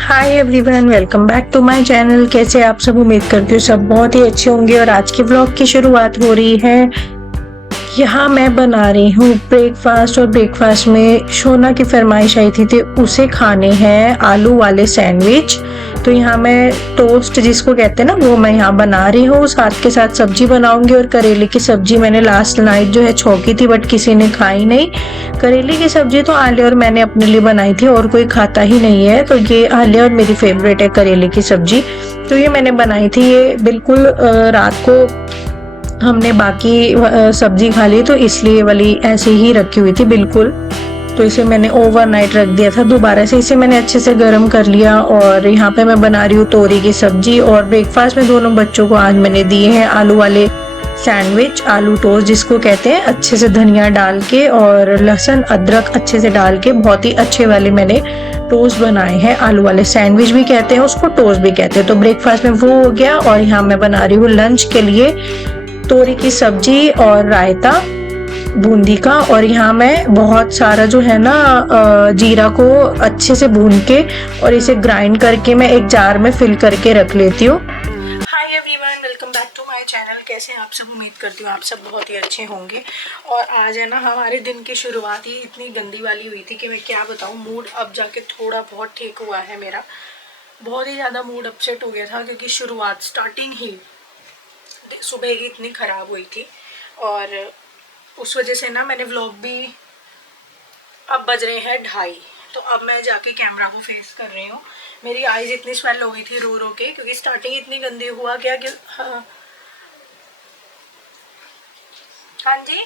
Hi everyone, welcome back to my channel. कैसे आप सब? उम्मीद करती हूँ सब बहुत ही अच्छे होंगे। और आज के व्लॉग की शुरुआत हो रही है। यहाँ मैं बना रही हूँ ब्रेकफास्ट, और ब्रेकफास्ट में शोना की फरमाइश आई थी उसे खाने हैं आलू वाले सैंडविच। तो यहाँ मैं टोस्ट जिसको कहते हैं ना, वो मैं यहाँ बना रही हूँ। साथ के साथ सब्जी बनाऊंगी, और करेले की सब्जी मैंने लास्ट नाइट जो है छौंकी थी, बट किसी ने खाई नहीं। करेले की सब्जी तो आलिया और मैंने अपने लिए बनाई थी, और कोई खाता ही नहीं है। तो ये आलिया और मेरी फेवरेट है करेले की सब्जी। तो ये मैंने बनाई थी। ये बिल्कुल रात को हमने बाकी सब्जी खा ली, तो इसलिए वाली ऐसे ही रखी हुई थी बिल्कुल। तो इसे मैंने ओवरनाइट रख दिया था। दोबारा से इसे मैंने अच्छे से गर्म कर लिया। और यहाँ पे मैं बना रही हूँ तोरी की सब्जी। और ब्रेकफास्ट में दोनों बच्चों को आज मैंने दिए हैं आलू वाले सैंडविच, आलू टोस्ट जिसको कहते हैं, अच्छे से धनिया डाल के और लहसुन अदरक अच्छे से डाल के बहुत ही अच्छे वाले मैंने टोस्ट बनाए हैं। आलू वाले सैंडविच भी कहते हैं उसको, टोस्ट भी कहते हैं। तो ब्रेकफास्ट में वो हो गया। और यहाँ मैं बना रही हूँ लंच के लिए तोरी की सब्जी और रायता बूंदी का। और यहाँ मैं बहुत सारा जो है ना जीरा को अच्छे से भून के और इसे ग्राइंड करके मैं एक जार में फिल करके रख लेती हूँ। Hi everyone, welcome back to my channel. कैसे हैं आप सब? उम्मीद करती हूँ आप सब बहुत ही अच्छे होंगे। और आज है ना हमारे दिन की शुरुआत ही इतनी गंदी वाली हुई थी कि मैं क्या बताऊँ। मूड अब जाके थोड़ा बहुत ठीक हुआ है मेरा। बहुत ही ज़्यादा मूड अपसेट हो गया था, क्योंकि शुरुआत स्टार्टिंग ही सुबह ही इतनी ख़राब हुई थी। और उस वजह से ना मैंने व्लॉग भी, अब बज रहे हैं 2:30, तो अब मैं जाके कैमरा को फेस कर रही हूँ। मेरी आईज इतनी स्वेल हो गई थी रो रो के, क्योंकि स्टार्टिंग इतनी गंदी हुआ क्या कि हाँ, हाँ जी,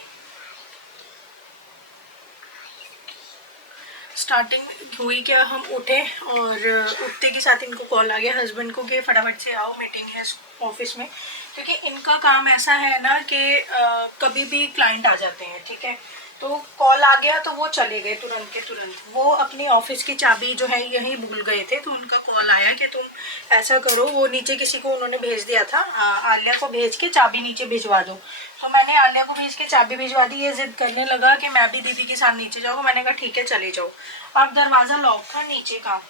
स्टार्टिंग हुई क्या, हम उठे और उठते के साथ इनको कॉल आ गया हस्बैंड को कि फटाफट से आओ, मीटिंग है ऑफिस में। क्योंकि इनका काम ऐसा है ना कि कभी भी क्लाइंट आ जाते हैं, ठीक है। तो कॉल आ गया तो वो चले गए तुरंत के तुरंत। वो अपनी ऑफिस की चाबी जो है यहीं भूल गए थे, तो उनका कॉल आया कि तुम ऐसा करो, वो नीचे किसी को उन्होंने भेज दिया था, आलिया को भेज के चाबी नीचे भिजवा दो। तो मैंने आलिया को भेज के चाबी भिजवा दी। ये जिद करने लगा कि मैं भी दीदी के साथ नीचे जाऊँगा। मैंने कहा ठीक है चले जाओ। अब दरवाज़ा लॉक था नीचे का।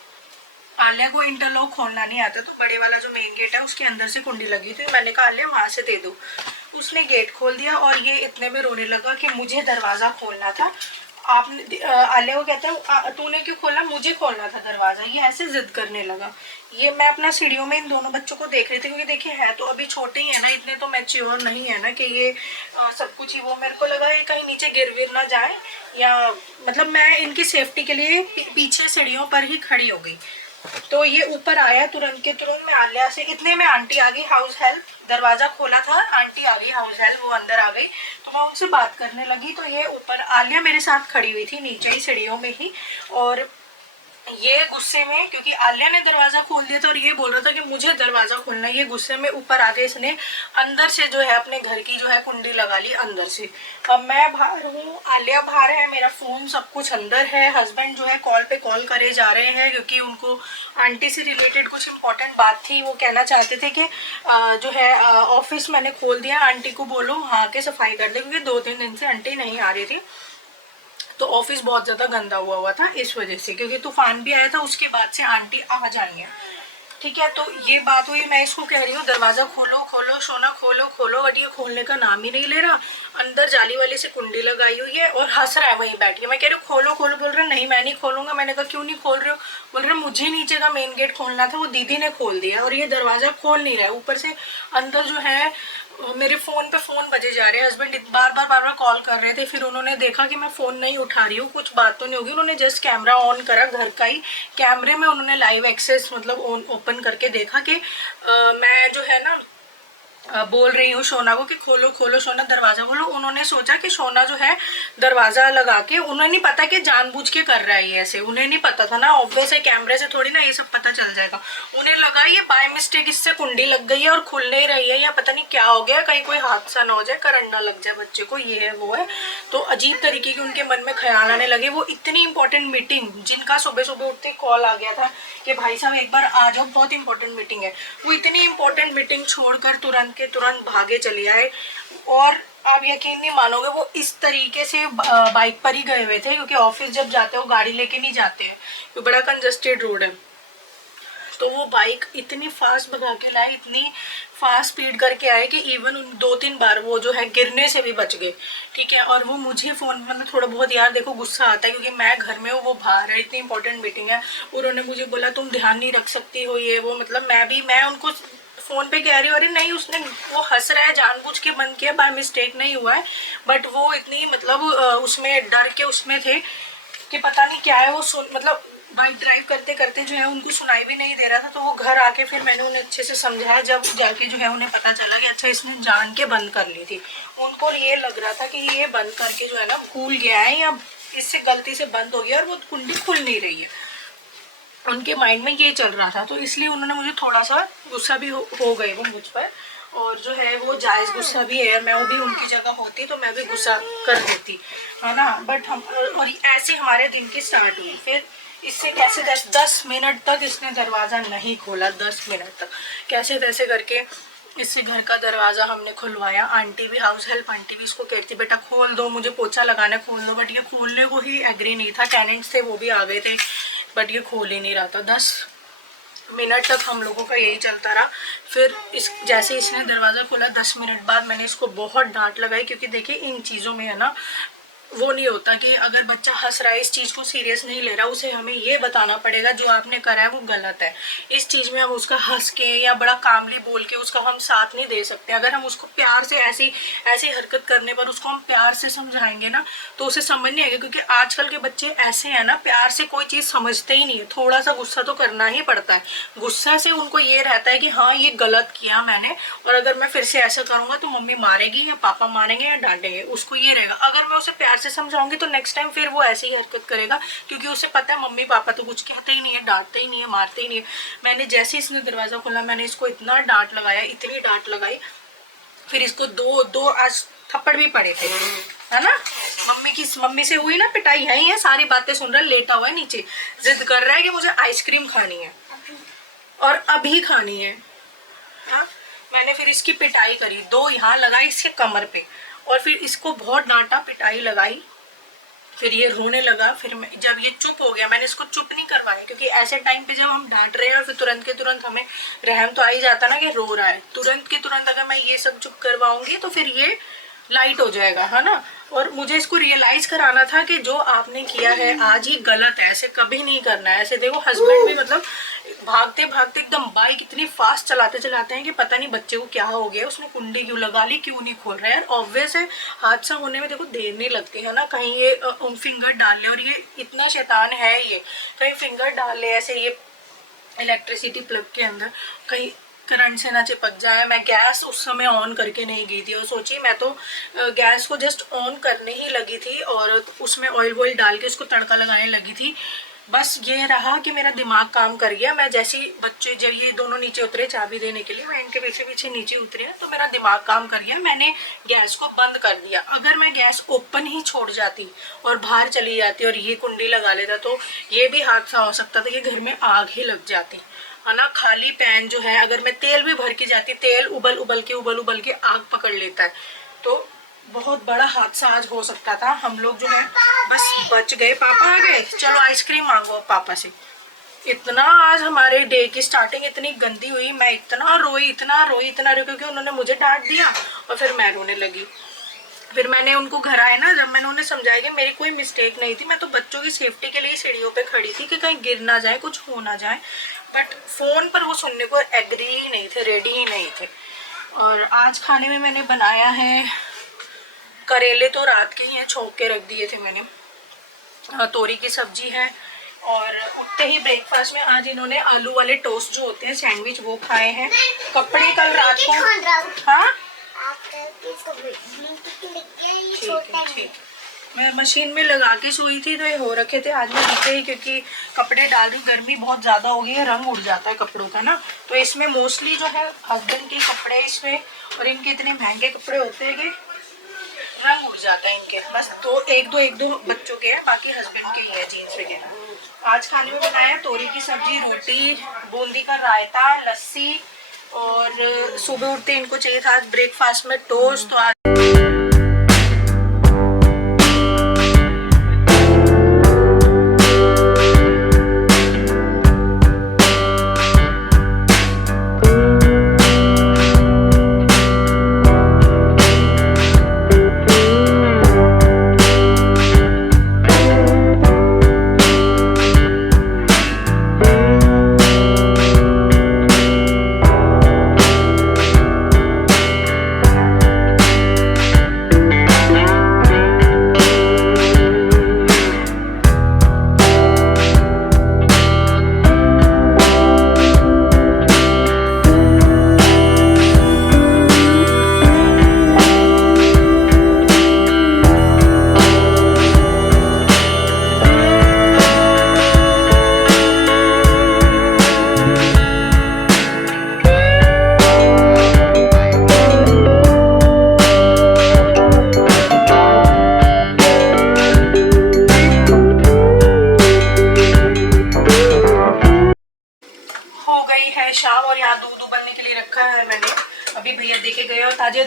आलिया को इंटरलॉक खोलना नहीं आता, तो बड़े वाला जो मेन गेट है उसके अंदर से कुंडी लगी थी। मैंने कहा आलिया वहाँ से दे दो। उसने गेट खोल दिया, और ये इतने में रोने लगा कि मुझे दरवाज़ा खोलना था। आपने आलिया को कहते हैं तूने क्यों खोला, मुझे खोलना था दरवाज़ा। ये ऐसे जिद करने लगा। ये मैं अपना सीढ़ियों में इन दोनों बच्चों को देख रही थी, क्योंकि देखिए है तो अभी छोटे ही है ना, इतने तो मैच्योर नहीं है ना कि ये सब कुछ ही। वो मेरे को लगा ये कहीं नीचे गिर विर ना जाए, या मतलब मैं इनकी सेफ्टी के लिए पीछे सीढ़ियों पर ही खड़ी हो गई। तो ये ऊपर आया तुरंत के तुरंत। मैं आलिया से, इतने में आंटी आ गई हाउस हेल्प। दरवाजा खोला था, आंटी आ गई हाउस हेल्प, वो अंदर आ गई। तो मैं उनसे बात करने लगी, तो ये ऊपर, आलिया मेरे साथ खड़ी हुई थी नीचे ही सीढ़ियों में ही। और ये गुस्से में, क्योंकि आलिया ने दरवाजा खोल दिया था और ये बोल रहा था कि मुझे दरवाजा खोलना है, ये गुस्से में ऊपर आके इसने अंदर से जो है अपने घर की जो है कुंडी लगा ली अंदर से। अब मैं बाहर हूँ, आलिया बाहर है, मेरा फोन सब कुछ अंदर है। हस्बैंड जो है कॉल पे कॉल करे जा रहे हैं, क्योंकि उनको आंटी से रिलेटेड कुछ इंपॉर्टेंट बात थी। वो कहना चाहते थे कि जो है ऑफिस मैंने खोल दिया, आंटी को बोलो हाँ के सफाई कर दे, क्योंकि 2-3 दिन से आंटी नहीं आ रही थी। तो ऑफिस बहुत ज़्यादा गंदा हुआ था इस वजह से, क्योंकि तूफान भी आया था। उसके बाद से आंटी आ जाएंगे, ठीक है। तो ये बात हुई। मैं इसको कह रही हूँ दरवाज़ा खोलो खोलो सोना, खोलो खोलो, बट ये खोलने का नाम ही नहीं ले रहा। अंदर जाली वाली से कुंडी लगाई हुई है और हंस रहा है वहीं बैठ के। मैं कह रही हूँ खोलो खोलो, बोल रहा नहीं मैं नहीं खोलूंगा। मैंने कहा क्यों नहीं खोल रहे हो? बोल रहे मुझे नीचे का मेन गेट खोलना था, वो दीदी ने खोल दिया, और ये दरवाज़ा खोल नहीं रहा है। ऊपर से अंदर जो है मेरे फ़ोन पे फ़ोन बजे जा रहे हैं। हस्बैंड बार बार कॉल कर रहे थे। फिर उन्होंने देखा कि मैं फ़ोन नहीं उठा रही हूँ, कुछ बात तो नहीं होगी। उन्होंने जस्ट कैमरा ऑन करा, घर का ही कैमरे में उन्होंने लाइव एक्सेस मतलब ओपन करके देखा कि मैं जो है ना बोल रही हूँ सोना को कि खोलो खोलो सोना, दरवाजा खोलो। उन्होंने सोचा कि सोना जो है दरवाजा लगा के, उन्हें नहीं पता कि जानबूझ के कर रहा है ये ऐसे। उन्हें नहीं पता था ना, ऑब्वियस है कैमरे से थोड़ी ना ये सब पता चल जाएगा। उन्हें लगा ये बाय मिस्टेक इससे कुंडी लग गई है और खुल नहीं रही है, या पता नहीं क्या हो गया, कहीं कोई हादसा ना हो जाए, करंट ना लग जाए बच्चे को, ये है वो है। तो अजीब तरीके के उनके मन में ख्याल आने लगे। वो इतनी इंपॉर्टेंट मीटिंग, जिनका सुबह सुबह उठते कॉल आ गया था कि भाई साहब एक बार आ जाओ, बहुत इंपॉर्टेंट मीटिंग है, वो इतनी इंपॉर्टेंट मीटिंग छोड़कर तुरंत के तुरंत भागे चले आए। और आप यकीन नहीं मानोगे, वो इस तरीके से बाइक पर ही गए हुए थे, क्योंकि ऑफिस जब जाते हो गाड़ी लेके नहीं जाते हैं, तो बड़ा कंजस्टेड रोड है। तो वो बाइक इतनी फास्ट भगा के लाए, इतनी फास्ट स्पीड करके आए कि इवन 2-3 बार वो जो है गिरने से भी बच गए, ठीक है। और वो मुझे फ़ोन में थोड़ा बहुत यार देखो गुस्सा आता है, क्योंकि मैं घर में हूँ, वो बाहर है, इतनी इंपॉर्टेंट मीटिंग है। उन्होंने मुझे बोला तुम ध्यान नहीं रख सकती हो ये वो, मतलब मैं उनको फ़ोन पे कह रही हूँ अरे नहीं, उसने वो हंस रहा है, जानबूझ के बंद किया, बाय मिस्टेक नहीं हुआ है। बट वो इतनी मतलब उसमें डर के उसमें थे कि पता नहीं क्या है, वो मतलब बाइक ड्राइव करते करते जो है उनको सुनाई भी नहीं दे रहा था। तो वो घर आके फिर मैंने उन्हें अच्छे से समझाया, जब जाके जो है उन्हें पता चला कि अच्छा इसने जान के बंद कर ली थी। उनको ये लग रहा था कि ये बंद करके जो है ना भूल गया है, या इससे गलती से बंद हो गया और वो कुंडी खुल नहीं रही है, उनके माइंड में ये चल रहा था। तो इसलिए उन्होंने मुझे थोड़ा सा गुस्सा भी हो गए वो मुझ पर, और जो है वो जायज़ गुस्सा भी है। मैं वो भी उनकी जगह होती तो मैं भी गुस्सा कर देती, है ना। बट हम और ऐसे हमारे दिन की स्टार्ट हुई। फिर इससे कैसे 10 मिनट तक इसने दरवाज़ा नहीं खोला, 10 मिनट तक कैसे तैसे करके इससे घर का दरवाज़ा हमने खुलवाया। आंटी भी, हाउस हेल्प आंटी भी इसको कहती बेटा खोल दो, मुझे पोछा लगाना खोल दो, बट ये खोलने को ही एग्री नहीं था। टेनेंट्स थे वो भी आ गए थे, बट ये खोल ही नहीं रहा था। 10 मिनट तक हम लोगों का यही चलता रहा। फिर जैसे इसने दरवाज़ा खोला 10 मिनट बाद मैंने इसको बहुत डांट लगाई, क्योंकि देखिए इन चीज़ों में है ना वो नहीं होता कि अगर बच्चा हंस रहा है, इस चीज़ को सीरियस नहीं ले रहा, उसे हमें ये बताना पड़ेगा जो आपने करा है वो गलत है। इस चीज़ में हम उसका हंस के या बड़ा कामली बोल के उसका हम साथ नहीं दे सकते। अगर हम उसको प्यार से ऐसी हरकत करने पर उसको हम प्यार से समझाएंगे ना तो उसे समझ नहीं आएगा, क्योंकि आजकल के बच्चे ऐसे हैं ना, प्यार से कोई चीज़ समझते ही नहीं है। थोड़ा सा गुस्सा तो करना ही पड़ता है, गुस्सा से उनको ये रहता है कि हाँ ये गलत किया मैंने, और अगर मैं फिर से ऐसा करूँगा तो मम्मी मारेगी या पापा मारेंगे या डांटेंगे, उसको ये रहेगा। अगर मैं उसे प्यार से समझाऊंगी तो नेक्स्ट टाइम फिर वो ऐसी ही हरकत करेगा, क्योंकि उसे पता है मम्मी पापा तो कुछ कहते ही नहीं है, डांटते ही नहीं है, मारते ही नहीं है। मैंने जैसे इसने दरवाज़ा खोला मैंने इसको इतना डांट लगाया, इतनी डांट लगाई, फिर इसको दो आज थप्पड़ भी पड़े थे, है ना। मम्मी से हुई ना पिटाई, है ही है, सारी बातें सुन रहा है, लेटा हुआ है नीचे, जिद कर रहा है कि मुझे आइसक्रीम खानी है और अभी खानी है। हाँ, मैंने फिर इसकी पिटाई करी, 2 यहाँ लगाई इसके कमर पे, और फिर इसको बहुत डांटा, पिटाई लगाई, फिर ये रोने लगा। फिर जब ये चुप हो गया, मैंने इसको चुप नहीं करवाया, क्योंकि ऐसे टाइम पे जब हम डांट रहे हैं और फिर तुरंत के तुरंत हमें रहम तो आ ही जाता ना कि रो रहा है, तुरंत के तुरंत अगर मैं ये सब चुप करवाऊंगी तो फिर ये लाइट हो जाएगा, है ना। और मुझे इसको रियलाइज कराना था कि जो आपने किया है आज ही गलत है, ऐसे कभी नहीं करना है। ऐसे देखो हस्बैंड भी मतलब भागते भागते एकदम बाइक इतनी फास्ट चलाते चलाते हैं कि पता नहीं बच्चे को क्या हो गया, उसने कुंडी क्यों लगा ली, क्यों नहीं खोल रहा है। ऑब्वियस है हादसा होने में देखो देर नहीं लगती है ना, कहीं ये फिंगर डाल ले, और ये इतना शैतान है, ये कहीं फिंगर डाल ले ऐसे ये इलेक्ट्रिसिटी प्लग के अंदर, कहीं करंट से ना चिपक जाए। मैं गैस उस समय ऑन करके नहीं गई थी, और सोचिए मैं तो गैस को जस्ट ऑन करने ही लगी थी और उसमें ऑयल डाल के उसको तड़का लगाने लगी थी। बस ये रहा कि मेरा दिमाग काम कर गया। मैं जैसे ही बच्चे जब ये दोनों नीचे उतरे चाबी देने के लिए, मैं इनके पीछे पीछे नीचे उतरी तो मेरा दिमाग काम कर गया, मैंने गैस को बंद कर दिया। अगर मैं गैस ओपन ही छोड़ जाती और बाहर चली जाती और ये कुंडी लगा लेता तो ये भी हादसा हो सकता था कि घर में आग ही लग जाती, है ना। खाली पैन जो है, अगर मैं तेल भी भर के जाती, तेल उबल उबल के आग पकड़ लेता है, तो बहुत बड़ा हादसा आज हो सकता था। हम लोग जो है बस बच गए। पापा आ गए, चलो आइसक्रीम मांगो पापा से। इतना आज हमारे डे की स्टार्टिंग इतनी गंदी हुई, मैं इतना रोई क्योंकि उन्होंने मुझे डांट दिया और फिर मैं रोने लगी। फिर मैंने उनको घर आए ना, जब मैंने उन्हें समझाया कि मेरी कोई मिस्टेक नहीं थी, मैं तो बच्चों की सेफ्टी के लिए सीढ़ियों पे खड़ी थी कि कहीं गिर ना जाए, कुछ हो ना जाए, बट फ़ोन पर वो सुनने को एग्री ही नहीं थे, रेडी ही नहीं थे। और आज खाने में मैंने बनाया है करेले, तो रात के ही हैं, छोंक के रख दिए थे मैंने। तोरी की सब्जी है, और उठते ही ब्रेकफास्ट में आज इन्होंने आलू वाले टोस्ट जो होते हैं सैंडविच वो खाए हैं। कपड़े कल रात को, हाँ ठीक, मैं मशीन में लगा के सोई थी तो ये हो रखे थे, आज मैं दिखे ही क्योंकि कपड़े डाल रही, गर्मी बहुत ज़्यादा हो गई है, रंग उड़ जाता है कपड़ों का ना। तो इसमें मोस्टली जो है हस्बैंड के कपड़े इसमें, और इनके इतने महंगे कपड़े होते हैं कि रंग उड़ जाता है इनके। बस एक दो बच्चों के हैं, बाकी हस्बैंड के ही है जीन्स वगैरह। आज खाने में बनाया तोरी की सब्जी, रोटी, बूंदी का रायता, लस्सी, और सुबह उठते इनको चाहिए था आज ब्रेकफास्ट में टोस्ट। तो आज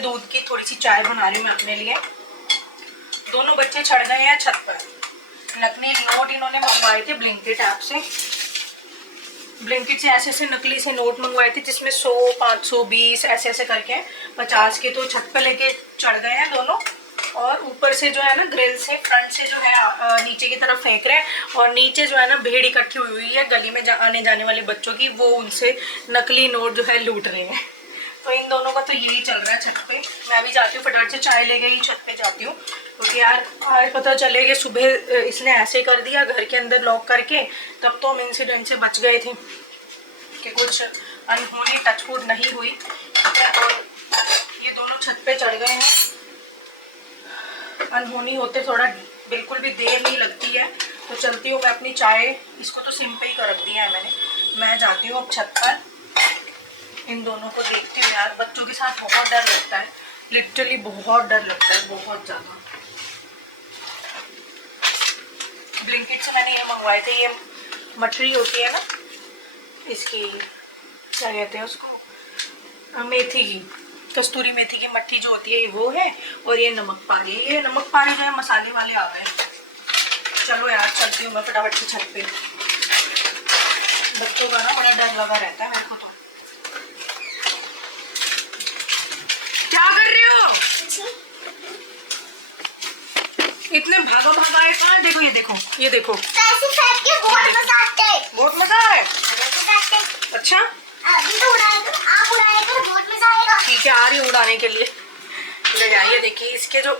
दूध की थोड़ी सी चाय बना रही हूँ मैं अपने लिए। दोनों बच्चे चढ़ गए हैं छत पर। नकली नोट इन्होंने मंगवाए थे ब्लिंकिट ऐप से। ब्लिंकिट से ऐसे ऐसे नकली से नोट मंगवाए थे जिसमें 100, 500, 20 ऐसे ऐसे करके 50 के। तो छत पर लेके चढ़ गए हैं दोनों, और ऊपर से जो है ना ग्रिल से फ्रंट से जो है नीचे की तरफ फेंक रहे हैं। और नीचे जो है ना भीड़ इकट्ठी हुई हुई है गली में आने जाने वाले बच्चों की, वो उनसे नकली नोट जो है लूट रहे हैं। तो इन दोनों का तो यही चल रहा है छत पे। मैं भी जाती हूँ फटाफट से चाय ले गई, छत पे जाती हूँ क्योंकि यार आज पता चले कि सुबह इसने ऐसे कर दिया घर के अंदर लॉक करके, तब तो हम इंसिडेंट से बच गए थे कि कुछ अनहोनी टचवुड नहीं हुई। और ये दोनों छत पे चढ़ गए हैं। अनहोनी होते थोड़ा बिल्कुल भी देर नहीं लगती है। तो चलती हूँ मैं अपनी चाय, इसको तो सिम पे ही कर रख दिया है मैंने। मैं जाती हूँ अब छत पर, इन दोनों को देखती हूँ। यार बच्चों के साथ बहुत डर लगता है, लिटरली बहुत डर लगता है, बहुत ज़्यादा। ब्लिंकिट से मैंने ये मंगवाए थे, ये मठरी होती है ना इसकी, क्या कहते हैं उसको, मेथी की, कस्तूरी मेथी की मट्ठी जो होती है वो है। और ये नमक पानी, ये नमक पानी जो है मसाले वाले आ गए। चलो यार चलती हूँ मैं फटाफट से छत पे। बच्चों का ना बड़ा डर लगा रहता है मेरे को। तो क्या कर रहे हो? इतने भागा भागा है कहाँ? देखो ये देखो, ये देखो, बहुत मजा आ रहा है। अच्छा ठीक है, आ रही हूँ उड़ाने के लिए। ये देखिए इसके जो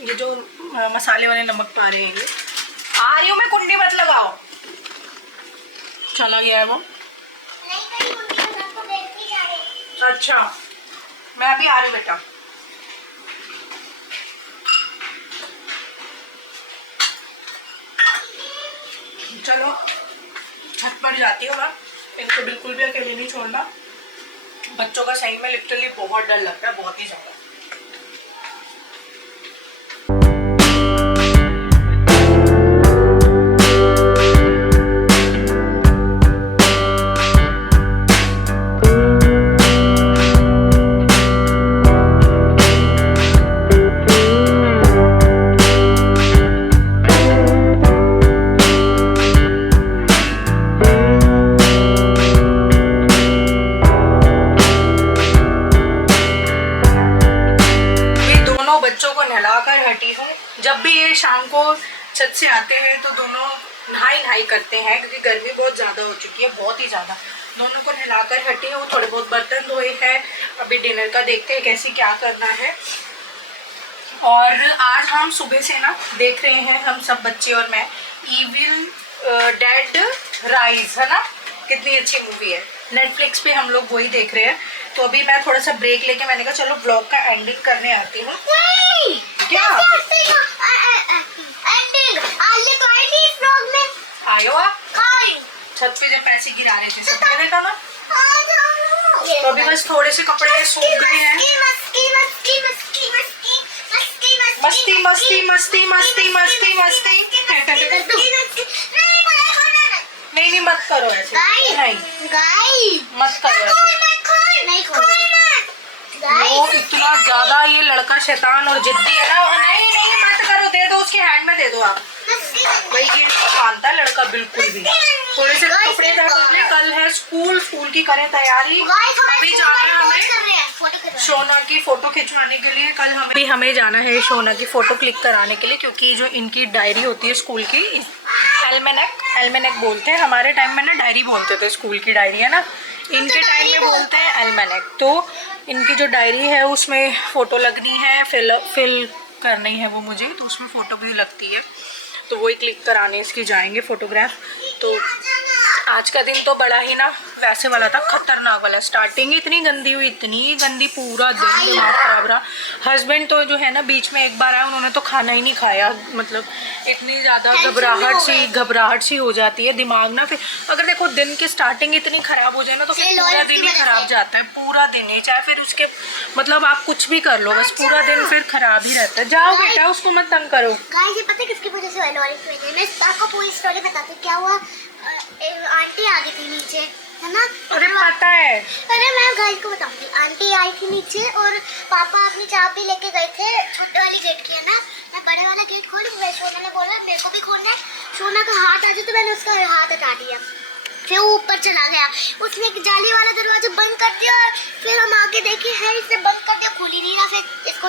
ये जो मसाले वाले नमक पा रहे हैं, ये आ रही हूँ मैं, कुंडी मत लगाओ। चला गया है वो। अच्छा मैं अभी आ रही हूँ बेटा। चलो छत पर जाती हूँ मैं, इनको बिल्कुल भी अकेले नहीं छोड़ना। बच्चों का सही में लिटरली बहुत डर लगता है, बहुत ही ज़्यादा। जब भी ये शाम को छत से आते हैं तो दोनों नहाई करते हैं क्योंकि गर्मी बहुत ज़्यादा हो चुकी है, बहुत ही ज़्यादा। दोनों को नहलाकर हटी हूँ, थोड़े बहुत बर्तन धोए हैं। अभी डिनर का देखते हैं कैसे क्या करना है। और आज हम सुबह से ना देख रहे हैं, हम सब बच्चे और मैं, इविल डेड राइज, है ना, कितनी अच्छी मूवी है। नेटफ्लिक्स पे हम लोग वही देख रहे हैं। तो अभी मैं थोड़ा सा ब्रेक लेके मैंने कहा चलो ब्लॉग का एंडिंग करने आती हूँ। क्या आयो आप? छत पे जब पैसे गिरा रहे थे सबने देखा ना। तो अभी बस थोड़े से कपड़े सूख गए हैं। मस्ती मस्ती मस्ती मस्ती मस्ती मस्ती। नहीं मत करो ऐसे, नहीं मत करो ऐसे। वो इतना ज्यादा ये लड़का शैतान और जिद्दी है ना। नहीं मत करो, दे दो उसके हैंड में, दे दो आप। भाई ये नहीं मानता लड़का बिल्कुल भी। थोड़े से कपड़े धो, कल है स्कूल की करें तैयारी। अभी जाना है हमें शोना की फोटो खिंचवाने के लिए। कल हमें जाना है शोना की फोटो क्लिक कराने के लिए, क्योंकि जो इनकी डायरी होती है स्कूल की, एल्मेनेक बोलते हैं। हमारे टाइम में ना डायरी बोलते थे, स्कूल की डायरी है ना, इनके टाइम में बोलते हैं एल्मेनेक। तो इनकी जो डायरी है उसमें फ़ोटो लगनी है, फिल करनी है वो मुझे, तो उसमें फ़ोटो भी लगती है। तो वही क्लिक कराने इसकी जाएंगे फ़ोटोग्राफ। तो आज का दिन तो बड़ा ही ना वैसे वाला था, खतरनाक वाला। स्टार्टिंग इतनी गंदी हुई, इतनी गंदी, पूरा दिन दिमाग खराब रहा। हस्बैंड तो जो है ना बीच में एक बार आया, उन्होंने तो खाना ही नहीं खाया। मतलब इतनी ज़्यादा घबराहट सी हो जाती है दिमाग ना। फिर अगर देखो दिन की स्टार्टिंग इतनी ख़राब हो जाए ना तो फिर पूरा दिन ही ख़राब जाता है, पूरा दिन ही। चाहे फिर उसके मतलब आप कुछ भी कर लो, बस पूरा दिन फिर ख़राब ही रहता है। जाओ बेटा, उसको मत तंग करो। गाइस ये पता है किसकी वजह से हुआ? लॉरी की वजह से। मैं आपको पूरी स्टोरी बताती हूँ क्या हुआ। आंटी आ गई थी नीचे, है ना। अरे पता है। अरे मैं गाइस को बताऊंगी, आंटी आई थी नीचे और पापा अपनी चाबी लेके गए थे छोटे वाली गेट की, है ना। मैं बड़े वाला गेट खोली, सोना ने बोला मेरे को भी खोलना है, सोना का हाथ आ जाए, तो मैंने उसका हाथ हटा दिया, फिर वो ऊपर चला गया, उसने एक जाली वाला दरवाजा बंद कर दिया, और फिर हम आगे देखे है इसने बंद कर दिया, खुल ही नहीं रहा, फिर इसको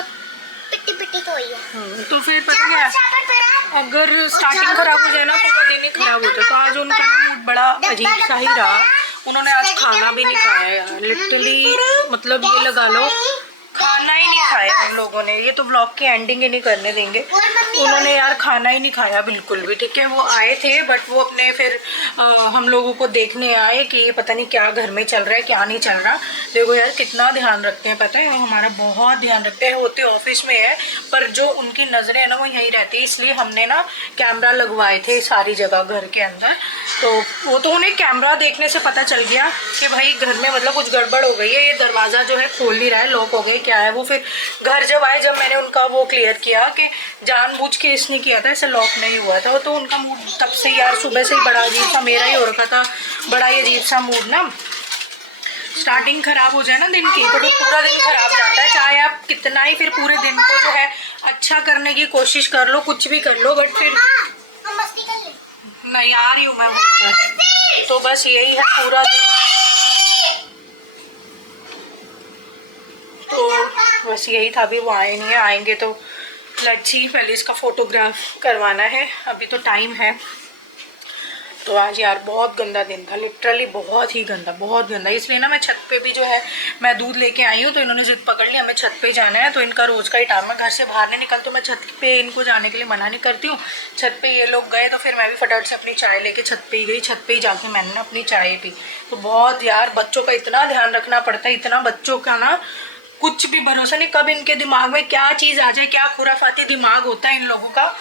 पिट्टी पिट्टी तो हुई है। तो फिर पता क्या, अगर स्टार्टिंग खराब हो जाए ना पूरा दिन ही खराब होता है। तो आज उनका मूड बड़ा अजीब सा ही रहा, उन्होंने आज खाना भी नहीं खाया यार, लिटरली मतलब ये लगा लो खाना ही नहीं खाया उन लोगों ने। ये तो व्लॉग की एंडिंग ही नहीं करने देंगे, उन्होंने यार खाना ही नहीं खाया बिल्कुल भी, ठीक है। वो आए थे बट वो अपने फिर हम लोगों को देखने आए कि ये पता नहीं क्या घर में चल रहा है क्या नहीं चल रहा। देखो यार कितना ध्यान रखते हैं, पता है वो हमारा बहुत ध्यान रखते हैं। होते ऑफिस में है पर जो उनकी नज़रें है ना वो यहीं रहती है, इसलिए हमने ना कैमरा लगवाए थे सारी जगह घर के अंदर। तो वो तो उन्हें कैमरा देखने से पता चल गया कि भाई घर में मतलब कुछ गड़बड़ हो गई है, ये दरवाज़ा जो है खोल नहीं रहा है, लॉक हो गया क्या है। वो फिर घर जब आए, जब मैंने उनका वो क्लियर किया कि जानबूझ के इसने किया था, ऐसे लॉक नहीं हुआ था, तो उनका मूड तब से यार सुबह से ही बड़ा अजीब सा मेरा ही हो रखा था, बड़ा ही अजीब सा मूड ना। स्टार्टिंग खराब हो जाए ना दिन की तो पूरा दिन खराब जाता है, चाहे आप कितना ही फिर पूरे दिन को जो है अच्छा करने की कोशिश कर लो, कुछ भी कर लो, बट फिर नहीं आ रही हूँ मैं वहाँ पर। तो बस यही है पूरा दिन, तो बस यही था। अभी वो आए नहीं है, आएंगे तो लच्छी पहले इसका फोटोग्राफ करवाना है, अभी तो टाइम है। तो आज यार बहुत गंदा दिन था, लिटरली बहुत ही गंदा, बहुत गंदा। इसलिए ना मैं छत पे भी जो है मैं दूध लेके आई हूँ, तो इन्होंने जिद पकड़ ली हमें छत पे जाना है। तो इनका रोज़ का ही टाइम है, घर से बाहर नहीं निकल, तो मैं छत पे इनको जाने के लिए मना नहीं करती हूँ। छत पे ये लोग गए तो फिर मैं भी फटाफट से अपनी चाय लेके छत पे ही गई, छत पे ही जाके मैंने ना अपनी चाय पी। तो बहुत यार बच्चों का इतना ध्यान रखना पड़ता है, इतना बच्चों का ना कुछ भी भरोसा नहीं, कब इनके दिमाग में क्या चीज़ आ जाए, क्या खुराफाती दिमाग होता है इन लोगों का,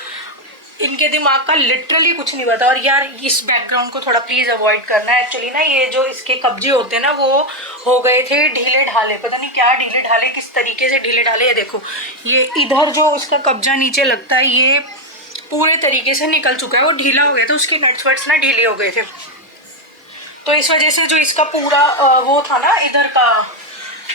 इनके दिमाग का लिटरली कुछ नहीं पता। और यार इस बैकग्राउंड को थोड़ा प्लीज़ अवॉइड करना है। एक्चुअली ना ये जो इसके कब्जे होते हैं ना वो हो गए थे ढीले ढाले, पता नहीं क्या ढीले ढाले, किस तरीके से ढीले ढाले। ये देखो ये इधर जो उसका कब्जा नीचे लगता है ये पूरे तरीके से निकल चुका है, वो ढीला हो गया था, उसके नट्स वट्स ना ढीले हो गए थे। तो इस वजह से जो इसका पूरा वो था ना इधर का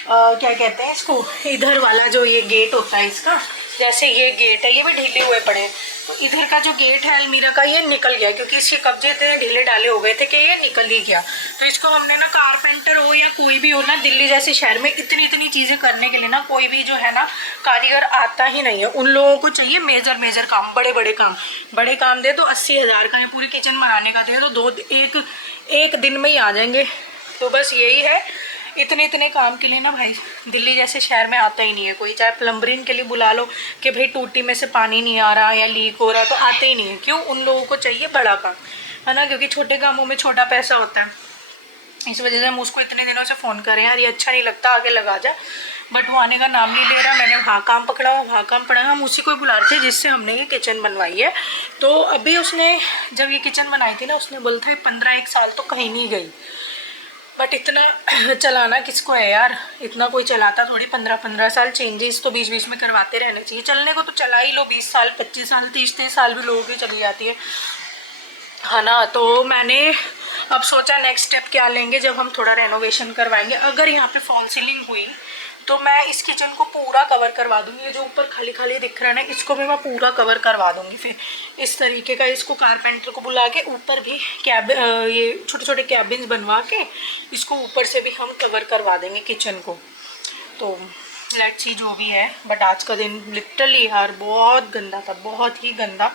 क्या कहते हैं इसको, इधर वाला जो ये गेट होता है इसका, जैसे ये गेट है ये भी ढीले हुए पड़े, तो इधर का जो गेट है अलमीरा का ये निकल गया, क्योंकि इसके कब्जे इतने ढीले डाले हो गए थे कि ये निकल ही गया। तो इसको हमने ना कारपेंटर हो या कोई भी हो ना, दिल्ली जैसे शहर में इतनी इतनी चीज़ें करने के लिए ना कोई भी जो है ना कारीगर आता ही नहीं है। उन लोगों को चाहिए मेजर काम, बड़े काम दे तो 80,000 का, पूरी किचन बनाने का दे तो एक दिन में ही आ जाएंगे। तो बस यही है, इतने काम के लिए ना भाई दिल्ली जैसे शहर में आता ही नहीं है कोई। चाहे प्लम्बरिंग के लिए बुला लो कि भाई टूटी में से पानी नहीं आ रहा या लीक हो रहा, तो आते ही नहीं है। क्यों? उन लोगों को चाहिए बड़ा काम, है ना, क्योंकि छोटे कामों में छोटा पैसा होता है। इस वजह से हम उसको इतने दिनों से फ़ोन कर रहे हैं, यार ये अच्छा नहीं लगता आगे लगा जा, बट वो आने का नाम नहीं ले रहा। मैंने वहाँ काम पकड़ा, वहाँ काम पड़ा, हम उसी को ही बुला रहे थे जिससे हमने ये किचन बनवाई है। तो अभी उसने जब ये किचन बनाई थी ना, उसने बोला था 15-1 साल तो कहीं नहीं गई, बट इतना चलाना किसको है यार, इतना कोई चलाता थोड़ी। 15-15 साल चेंजेस तो बीच बीच में करवाते रहने चाहिए। चलने को तो चला ही लो 20 साल 25 साल 30 साल भी लोगों की चली जाती है ना। तो मैंने अब सोचा नेक्स्ट स्टेप क्या लेंगे, जब हम थोड़ा रेनोवेशन करवाएंगे, अगर यहाँ पे फॉल सीलिंग हुई तो मैं इस किचन को पूरा कवर करवा दूँगी। ये जो ऊपर खाली खाली दिख रहा है ना, इसको भी मैं पूरा कवर करवा दूँगी। फिर इस तरीके का इसको कारपेंटर को बुला के ऊपर भी ये छोटे छोटे कैबिन्स बनवा के इसको ऊपर से भी हम कवर करवा देंगे किचन को। तो लेट्स सी जो भी है, बट आज का दिन लिटरली यार बहुत गंदा था, बहुत ही गंदा,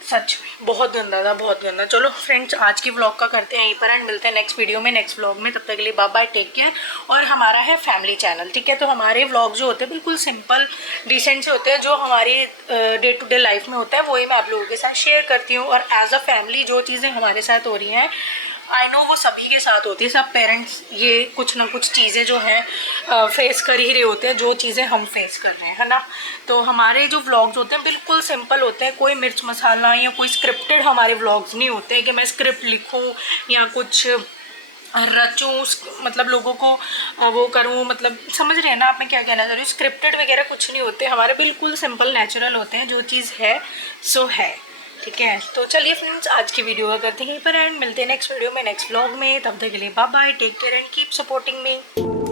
सच में बहुत गंदा था, बहुत गंदा। चलो फ्रेंड्स आज की व्लॉग का करते हैं यहीं पर एंड, मिलते हैं नेक्स्ट वीडियो में नेक्स्ट व्लॉग में। तब तक के लिए बाय बाय, टेक केयर। और हमारा है फैमिली चैनल, ठीक है, तो हमारे व्लॉग जो होते हैं बिल्कुल सिंपल डिसेंट से होते हैं, जो हमारी डे टू डे लाइफ में होता है वही मैं आप लोगों के साथ शेयर करती हूँ। और एज अ फैमिली जो चीज़ें हमारे साथ हो रही हैं, आई नो वो सभी के साथ होती है, सब पेरेंट्स ये कुछ ना कुछ चीज़ें जो हैं फेस कर ही रहे होते हैं, जो चीज़ें हम फेस कर रहे हैं, है ना। तो हमारे जो व्लॉग्स होते हैं बिल्कुल सिंपल होते हैं, कोई मिर्च मसाला या कोई स्क्रिप्टेड हमारे व्लॉग्स नहीं होते हैं कि मैं स्क्रिप्ट लिखूं या कुछ रचूं, मतलब लोगों को वो करूं, मतलब समझ रहे हैं ना आप मैं क्या कहना चाह रही हूँ। स्क्रिप्टेड वगैरह कुछ नहीं होते हमारे, बिल्कुल सिंपल नेचुरल होते हैं, जो चीज़ है सो है। ठीक है, तो चलिए फ्रेंड्स, आज की वीडियो का करते हैं यहीं पर एंड, मिलते हैं नेक्स्ट वीडियो में, नेक्स्ट व्लॉग में। तब तक के लिए bye bye, take care and keep supporting me.